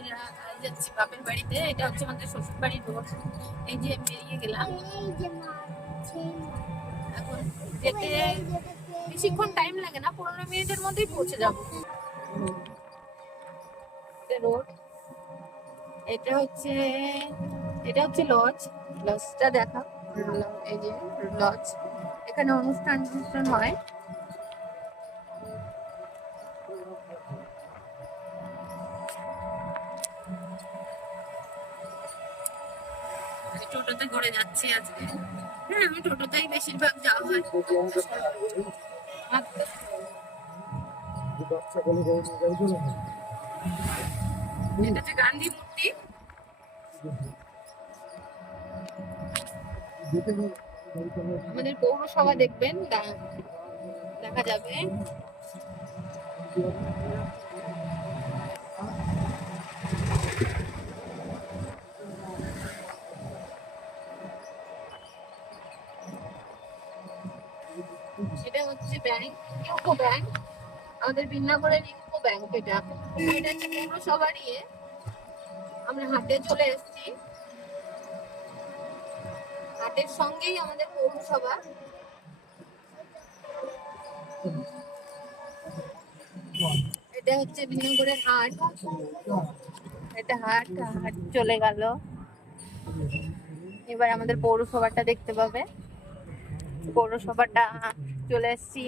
বন্ধুরা যাচ্ছি বাপের বাড়িতে। এটা হচ্ছে আমাদের শ্বশুর বাড়ির রোড। এই যে বেরিয়ে গেলাম এখন। যেতে বেশিক্ষণ টাইম লাগে না, 15 মিনিটের মধ্যেই পৌঁছে যাবো। রোড এটা হচ্ছে লজ। লজটা দেখা, এই যে লজ, এখানে অনুষ্ঠান হয়। টোটোতে করে যাচ্ছি আজকে। হ্যাঁ, আমি টোটোতেই বেশিরভাগ যাওয়া হয়। এটা হচ্ছে গান্ধী মূর্তি। আমাদের পৌরসভা দেখবেন, দেখা যাবে। এটা হচ্ছে ব্যাংক, ইউকো ব্যাংক, আমাদের বিন্নাগরের ইউকো ব্যাংক। এটা হচ্ছে পৌরসভার ইয়ে। আমরা হাটে চলে এসেছি, হাটের সঙ্গেই আমাদের পৌরসভা। এটা হচ্ছে বিন্নাগরের হাট। এটা হাট চলে গেল। এবার আমাদের পৌরসভাটা দেখতে পাবে। পৌরসভাটা চলে এসছি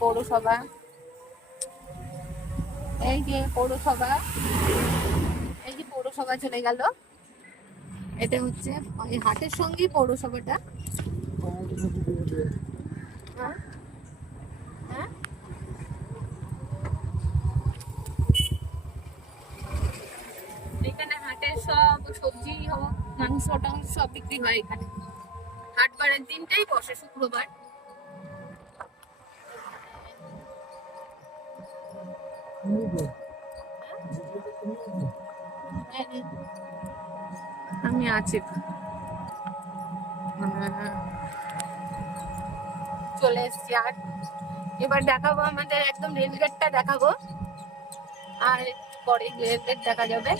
পৌরসভা। এই যে পৌরসভা, এই যে পৌরসভা চলে গেল। এটা হচ্ছে হাটের সঙ্গেই পৌরসভাটা। হ্যাঁ, এখানে হাটের সব সবজি হোক, মাংস টাংস সব বিক্রি হয় এখানে। হাটবারের দিনটাই বসে, শুক্রবার। আমি আছি, চলে এসছি। আর এবার দেখাবো আমাদের একদম রেলগেটটা দেখাবো, আর পরে রেলগেট দেখা যাবে।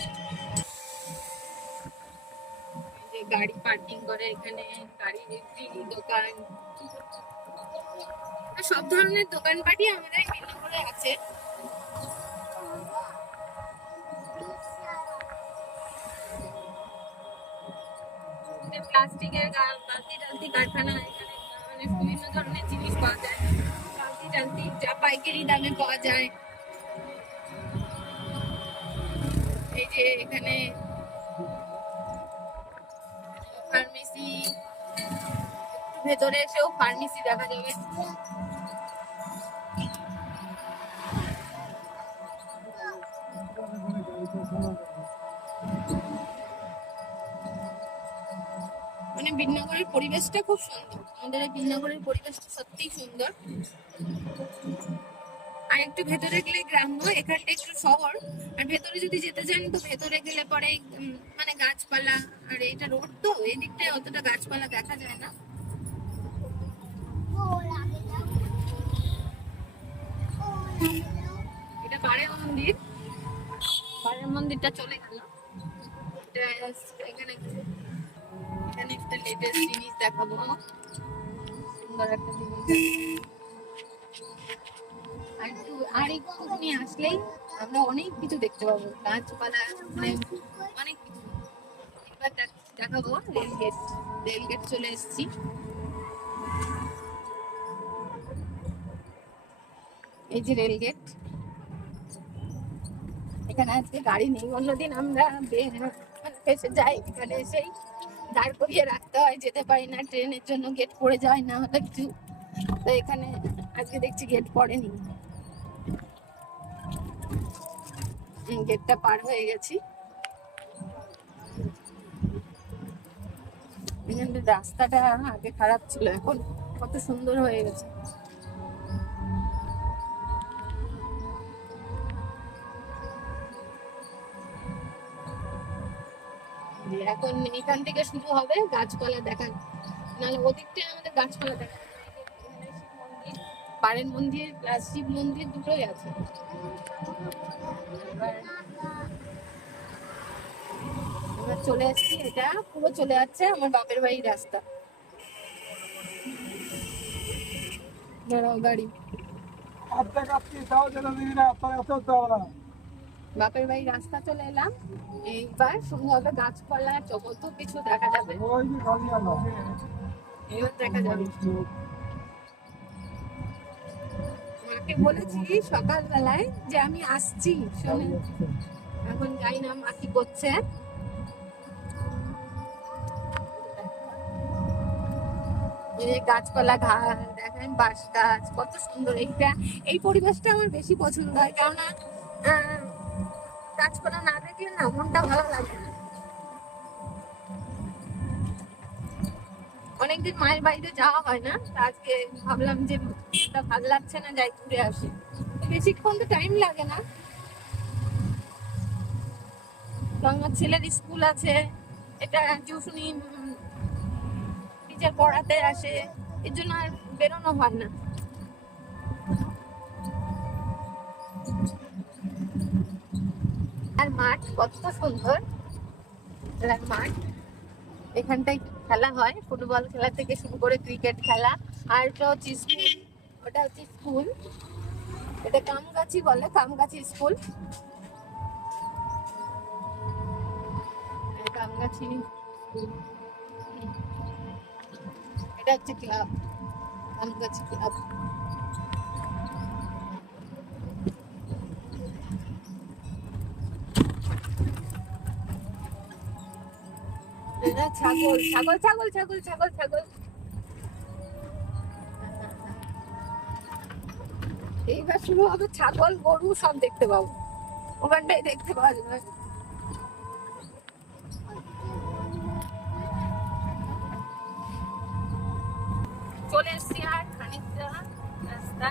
গাড়ি পার্কিং করে এখানে, গাড়ি বিক্রি, দোকান, সব ধরনের দোকানপাটই আমাদের বিন্নাগরে আছে। প্লাস্টিকের বালতি টালতি কারখানা, এখানে মানে বিভিন্ন ধরনের জিনিস পাওয়া যায়। বালতি টালতি যা পাইকারি দামে পাওয়া যায়। এই যে এখানে ফার্মেসি, ভেতরে এসেও ফার্মেসি দেখা যাবে। মানে বিন্নাগরের পরিবেশটা খুব সুন্দর। আমাদের এই বিন্নাগরের পরিবেশটা সত্যিই সুন্দর। আর একটু ভেতরে গেলে গ্রাম্য, এখানটা একটু শহর। আর ভেতরে যদি যেতে চান তো ভেতরে গেলে পরে মানে গাছপালা, আর এটা রোড তো এই দিকটায় অতটা গাছপালা দেখা যায় না। এটা বাড়ের মন্দির, বাড়ের মন্দিরটা চলে গেল। এখানে একটা লেটেস্ট জিনিস দেখাবো, সুন্দর একটা জিনিস। আর একটুখানি আসলেই আমরা অনেক কিছু দেখতে পাবো, গাছপালা, মানে অনেক কিছু। এবার দেখাবো রেলগেট। রেলগেট চলে এসেছি। এই যে রেলগেট, এখানে আজকে গাড়ি নেই। অন্যদিন আমরা ফেসে যাই, এখানে এসেই দাঁড় করিয়ে রাখতে হয়, যেতে পারি না, ট্রেনের জন্য গেট পড়ে যায় না হলে কিছু। তো এখানে আজকে দেখছি গেট পড়েনি, গেটটা পার হয়ে গেছি। এখানে রাস্তাটা আগে খারাপ ছিল, এখন কত সুন্দর হয়ে গেছে। এখন এখান থেকে শুরু হবে গাছপালা দেখা, নাহলে ওদিকটাই আমাদের গাছপালা দেখা। পাড়ের মন্দির প্লাস শিব মন্দির দুটোই আছে। এবার চলে আসছি, এটা পুরো চলে যাচ্ছে আমার বাপের বাড়ির রাস্তা। গাড়ি বাপের বাড়ির রাস্তা চলে এলাম। এইবার সুন্দরভাবে গাছপালা কত কিছু দেখা যাবে, এবার দেখা যাবে। মাকে বলেছি সকালবেলায় যে আমি আসছি, শুনে এখন যাই না মা কি করছে। গাছপালা দেখেন, বাঁশ গাছ কত সুন্দর। এই পরিবেশটা আমার বেশি পছন্দ হয়, কেননা গাছপালা না দেখলে না মনটা ভালো লাগে না। অনেকদিন মায়ের বাড়িতে যাওয়া হয় না, আজকে ভাবলাম যে ভালো লাগছে না, যাই ঘুরে আসি। বেশিক্ষণ তো টাইম লাগে না, আমার ছেলের স্কুল আছে, এটা টিউশনি টিচার পড়াতে আসে, এর জন্য আর বেরোনো হয় না। আর মাঠ কত সুন্দর, খেলার মাঠ। এখানটায় খেলা হয়, ফুটবল খেলা থেকে শুরু করে ক্রিকেট খেলা। আর এটা হচ্ছে স্কুল, ওটা হচ্ছে স্কুল, এটা কামগাছি বলে, কামগাছি স্কুল, কামগাছি। এটা হচ্ছে ক্লাব, কামগাছি ক্লাব। ছাগল ছাগল ছাগল ছাগল ছাগল ছাগল। এইবার শুরু হবে ছাগল গরু সব দেখতে পাবো, ওখানটাই দেখতে পাওয়া যাবে। চলে এসছি আর খানিকটা রাস্তা।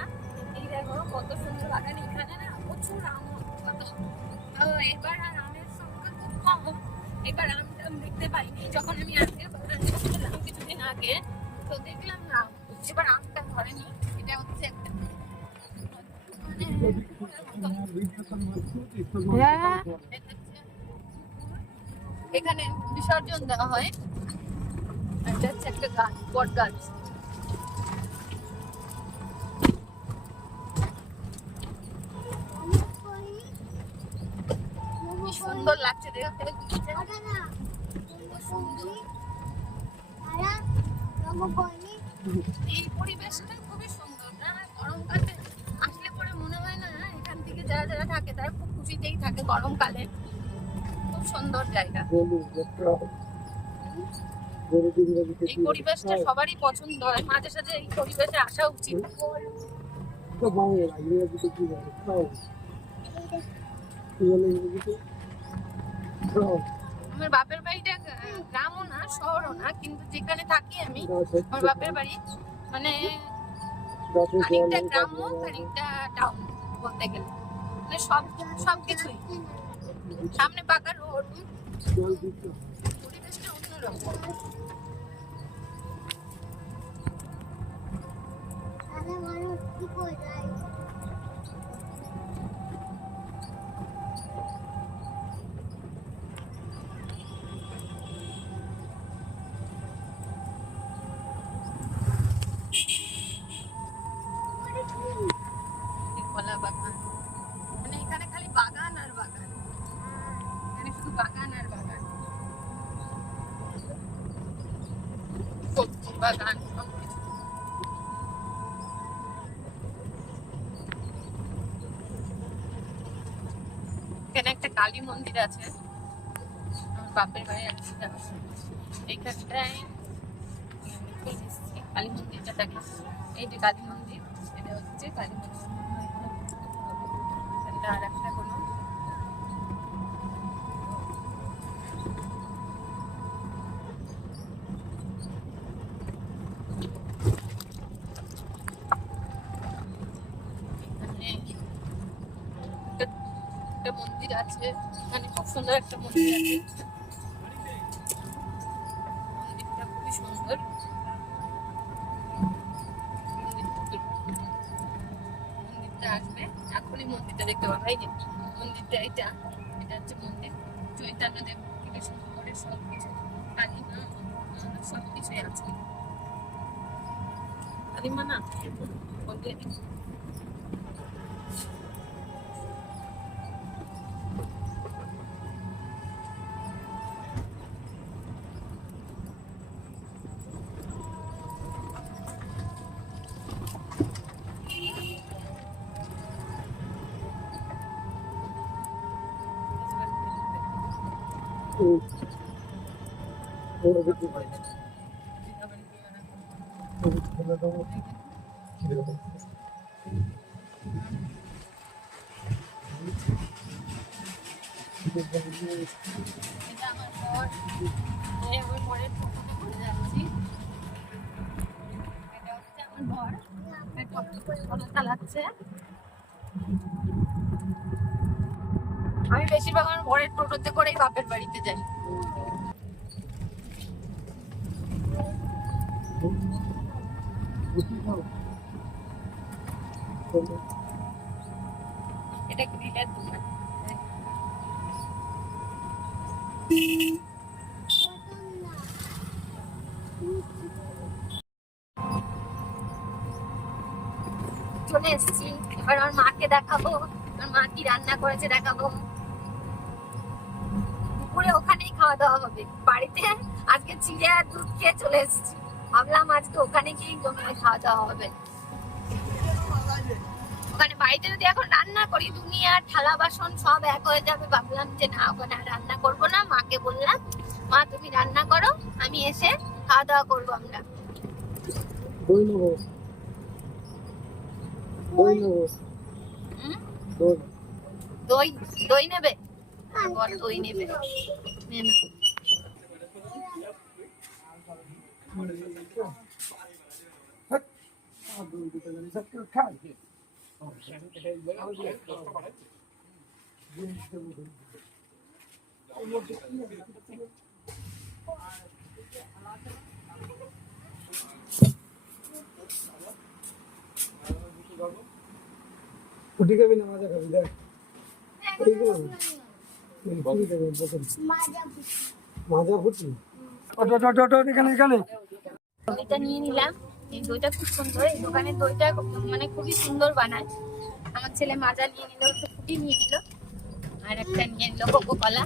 এই দেখো কত সুন্দর বাগান, এখানে না প্রচুর আম। এবার আর আমের সংখ্যা খুব কম, এবার আমটা দেখতে পাইনি। যখন আমি আজকে বাগানে ছিলাম কিছুদিন আগে, তো দেখলাম না এবার আমটা ধরেনি। এটা হচ্ছে একটা এখানে বিসর্জন দেওয়া হয়। এটা হচ্ছে একটা গাছ, বট গাছ। সুন্দর লাগছে দেখতে। এই পরিবেশটা খুবই সুন্দর না, গরমকালে আসলে পরে মনে হয় না এখান থেকে যারা যারা থাকে তারা খুব খুশিতেই থাকে গরমকালে। খুব সুন্দর জায়গা, এই পরিবেশটা সবারই পছন্দ হয়, মাঝে সাঝে এই পরিবেশে আসা উচিত। আমার বাপের বাড়িটা গ্রামও না শহরও না, কিন্তু যেখানে থাকি আমি, আমার বাপের বাড়ি মানে খানিকটা গ্রামও খানিকটা টাউন বলতে গেলে, মানে সবকিছুই। সামনে পাকা রোড, পরিবেশটা অন্যরকম। কলা বাগান, মানে এখানে খালি বাগান আর বাগান, এখানে শুধু বাগান আর বাগান, সবজি বাগান সবকিছু। এখানে একটা কালী মন্দির আছে, আমার বাপের বাড়ি আছে, এইখানটায় কালী মন্দিরটা দেখে। এই যে কালী মন্দির, এটা হচ্ছে কালী মন্দির। আর একটা কোনো একটা মন্দির আছে, মানে খুব সুন্দর একটা মন্দির আছে, মন্দিরটা খুবই সুন্দর। মন্দিরটা দেখতে পাবো। এই যে মন্দিরটা, এটা হচ্ছে মন্দির চৈতন্যদেব থেকে শুরু করে সবকিছু, কালিমা সবকিছুই আছে। কালিমা না মন্দির। এটা আমার বর, এই আমার বরের ফটোতে করে যাচ্ছি। এটা হচ্ছে আমার বর, কত করে ভালো চালাচ্ছে। আমি বেশিরভাগ আমার বরের টোটোতে করেই বাপের বাড়িতে যাই। এটা গ্রিলের দোকান। চলে এসেছি, এবার আমার মাকে দেখাবো, আমার মা কি রান্না করেছে দেখাবো। দুপুরে ওখানেই খাওয়া দাওয়া হবে, বাড়িতে আজকে চিড়ে আর দুধ খেয়ে চলে এসেছি, ভাবলাম আজকে ওখানে গিয়ে জমিয়ে খাওয়া দাওয়া হবে। ওখানে বাড়িতে যদি এখন রান্না করি দুনিয়ার থালা বাসন সব এক হয়ে যাবে, ভাবলাম যে না ওখানে আর রান্না করবো না। মাকে বললাম মা তুমি রান্না করো, আমি এসে খাওয়া দাওয়া করবো। আমরা দই দই নেবে, বল দই নেবে। ফুটি খাবি না মাজা খাবি দেখ মাজা ফুটি এখানে এখানে দইটা নিয়ে নিলাম। এই দইটা খুব সুন্দর, এই দোকানের দইটা মানে খুবই সুন্দর বানায়। আমার ছেলে মাজা নিয়ে নিল, একটু ফুটি নিয়ে নিল, আর একটা নিয়ে নিল কোকো কলা।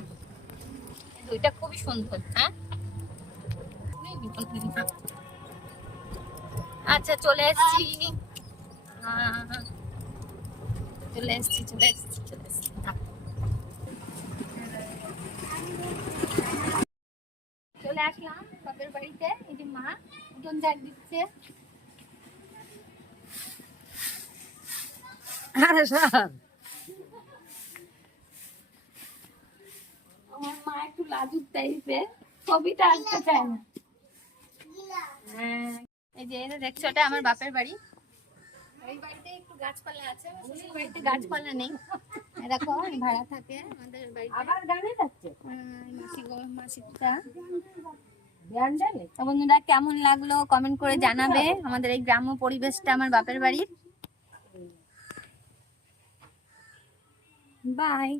দইটা খুবই সুন্দর। হ্যাঁ আচ্ছা চলে এসছি, চলে আসলাম বাপের বাড়িতে। এই যে মা উঠোন ঝাড় দিচ্ছে। আমার মা একটু লাজুক টাইপের, ছবিটা আসতে চায় না। এই যে এটা দেখছো, এটা আমার বাপের বাড়ি। এই বাড়িতে একটু গাছপালা আছে, শ্বশুর বাড়িতে গাছপালা নেই। এরকম ভাড়া থাকে আমাদের বাড়িতে। আবার গানে যাচ্ছে মাসিটা। তো বন্ধুরা কেমন লাগলো কমেন্ট করে জানাবে আমাদের এই গ্রাম্য পরিবেশটা, আমার বাপের বাড়ির। বাই।